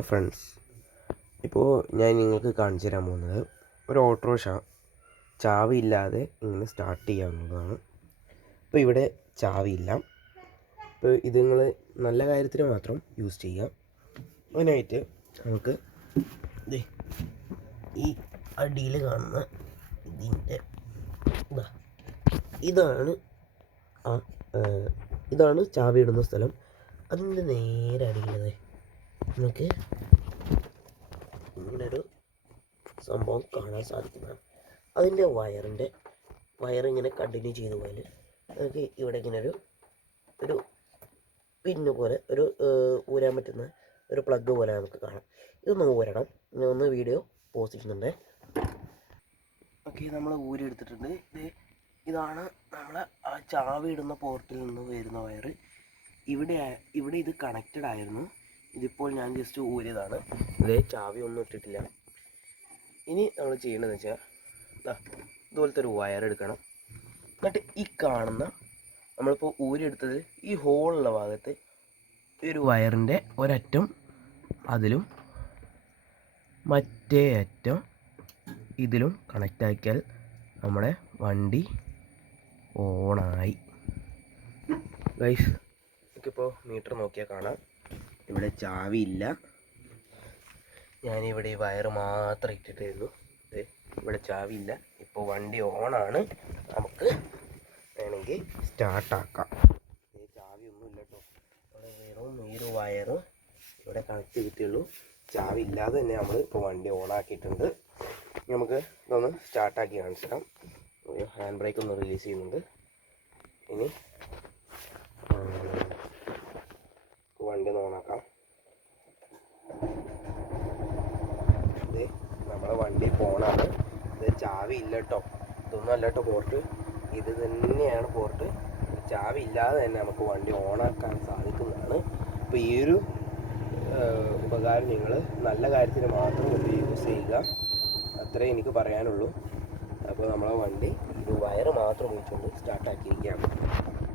Friends, ഇപ്പോൾ ഞാൻ നിങ്ങൾക്ക് കാണിച്ചു തരാൻ പോകുന്നത് ഒരു ഓട്ടോറിക്ഷ ചാവിയില്ലാതെ ഇങ്ങനെ സ്റ്റാർട്ട് ചെയ്യാവുന്നതാണ്. ഇപ്പോൾ ഇവിടെ ചാവിയില്ല. ഇപ്പോൾ ഇത് നിങ്ങൾ നല്ല കാര്യത്തിന് മാത്രം യൂസ് ചെയ്യുക. അതിനായിട്ട് നമുക്ക് ഈ അടിയിൽ കാണുന്ന ഇതിൻ്റെ ഇതാണ് ചാവി ഇടുന്ന സ്ഥലം. അതിൻ്റെ നേരെ അടിക്കുന്നത് നമുക്ക് ഇങ്ങനൊരു സംഭവം കാണാൻ സാധിക്കുന്നതാണ്. അതിൻ്റെ വയറിങ്ങനെ കണ്ടിന്യൂ ചെയ്ത് പോയാൽ നമുക്ക് ഇവിടെ ഇങ്ങനെ ഒരു പിന്ന് പോലെ ഊരാൻ പറ്റുന്ന ഒരു പ്ലഗ് പോലെ നമുക്ക് കാണാം. ഇതൊന്ന് ഊരണം. ഞാൻ ഒന്ന് വീഡിയോ പോസ്റ്റ് ചെയ്യുന്നുണ്ട്. ഓക്കെ, നമ്മൾ ഊരെടുത്തിട്ടുണ്ട്. ഇതാണ് നമ്മൾ ആ ചാവി ഇടുന്ന പോർട്ടിൽ നിന്ന് വരുന്ന വയർ. ഇവിടെ ഇത് കണക്റ്റഡ് ആയിരുന്നു. ഇതിപ്പോൾ ഞാൻ ജസ്റ്റ് ഊരിയതാണ്. ചാവി ഒന്നും ഇട്ടിട്ടില്ല. ഇനി നമ്മൾ ചെയ്യേണ്ടതെന്ന് വെച്ചാൽ ഇതുപോലത്തെ ഒരു വയർ എടുക്കണം. എന്നിട്ട് ഈ കാണുന്ന നമ്മളിപ്പോൾ ഊരിയെടുത്തത് ഈ ഹോളുള്ള ഭാഗത്ത് ഈ ഒരു വയറിൻ്റെ ഒരറ്റം അതിലും മറ്റേ അറ്റം ഇതിലും കണക്റ്റ് ആക്കിയാൽ നമ്മുടെ വണ്ടി ഓണായി. ഗൈസ്, നമുക്കിപ്പോൾ മീറ്റർ നോക്കിയാൽ കാണാം ഇവിടെ ചാവിയില്ല. ഞാനിവിടെ ഈ വയറ് മാത്രം ഇട്ടിട്ടായിരുന്നു. ഇവിടെ ചാവിയില്ല. ഇപ്പോൾ വണ്ടി ഓണാണ്. നമുക്ക് വേണമെങ്കിൽ സ്റ്റാർട്ടാക്കാം. ചാവിയൊന്നും ഇല്ല കേട്ടോ. അവിടെ വെറും ഈ ഒരു വയറ് ഇവിടെ കണക്ട് ചെയ്തിട്ടുള്ളൂ. ചാവി ഇല്ലാതെ തന്നെ നമ്മൾ ഇപ്പോൾ വണ്ടി ഓണാക്കിയിട്ടുണ്ട്. നമുക്ക് ഇതൊന്ന് സ്റ്റാർട്ടാക്കി കാണിച്ചു തരാം. ഹാൻഡ് ബ്രേക്ക് ഒന്ന് റിലീസ് ചെയ്യുന്നുണ്ട്. ഇനി വണ്ടി ഒന്ന് ഓണാക്കാം. നമ്മളെ വണ്ടി ഫോണാണ്. ഇത് ചാവി ഇല്ല കേട്ടോ. ഇതൊന്നും അല്ല കേട്ടോ പോർട്ട്. ഇത് തന്നെയാണ് പോർട്ട്. ചാവി ഇല്ലാതെ തന്നെ നമുക്ക് വണ്ടി ഓണാക്കാൻ സാധിക്കുന്നതാണ്. അപ്പോൾ ഈ ഒരു ഉപകാരം നിങ്ങൾ നല്ല കാര്യത്തിന് മാത്രം യൂസ് ചെയ്യുക. അത്രേ എനിക്ക് പറയാനുള്ളൂ. അപ്പോൾ നമ്മളെ വണ്ടി ഇത് വയറ് മാത്രം ഉപയോഗിച്ചുകൊണ്ട് സ്റ്റാർട്ടാക്കിയിരിക്കുകയാണ്.